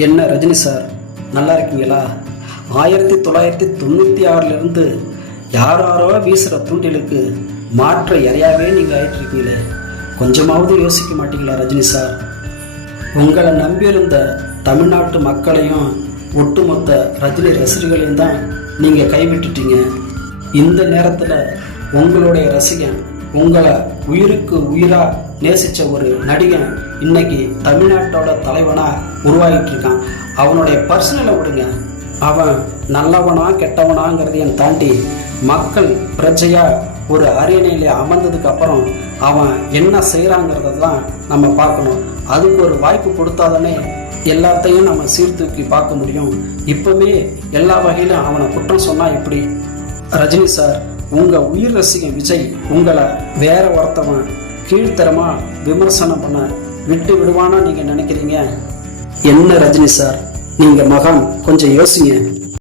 என்ன ரஜினி சார், நல்லா இருக்கீங்களா? 1996 யாரோ வீசுகிற தூண்டிலுக்கு மாற்ற இறையாவே நீங்கள் ஆயிட்டுருக்கீங்களே, கொஞ்சமாவது யோசிக்க மாட்டீங்களா ரஜினி சார்? உங்களை நம்பியிருந்த தமிழ்நாட்டு மக்களையும் ஒட்டுமொத்த ரஜினி ரசிகர்களையும் தான் நீங்கள் கைவிட்டுட்டீங்க. இந்த நேரத்தில் உங்களுடைய ரசிகன், உங்களை உயிருக்கு உயிராக நேசித்த ஒரு நடிகன் இன்னைக்கு தமிழ்நாட்டோட தலைவனாக உருவாகிட்டு இருக்கான். அவனுடைய பர்சனலை விடுங்க, அவன் நல்லவனா கெட்டவனாங்கிறதையும் தாண்டி மக்கள் பிரஜையாக ஒரு அரியணையில் அமர்ந்ததுக்கு அப்புறம் அவன் என்ன செய்கிறாங்கிறத தான் நம்ம பார்க்கணும். அதுக்கு ஒரு வாய்ப்பு கொடுத்தாதானே எல்லாத்தையும் நம்ம சீர்தூக்கி பார்க்க முடியும். இப்போவே எல்லா வகையிலும் அவனை குற்றம் சொன்னால் எப்படி? ரஜினி சார், உங்கள் உயிர் ரசிகன் விஜய் உங்களை வேற ஒருத்தவன் கீழ்த்தரமாக விமர்சனம் பண்ண விட்டு விடுவானா நீங்கள் நினைக்கிறீங்க? என்ன ரஜினி சார், நீங்கள் மகான், கொஞ்சம் யோசிங்க.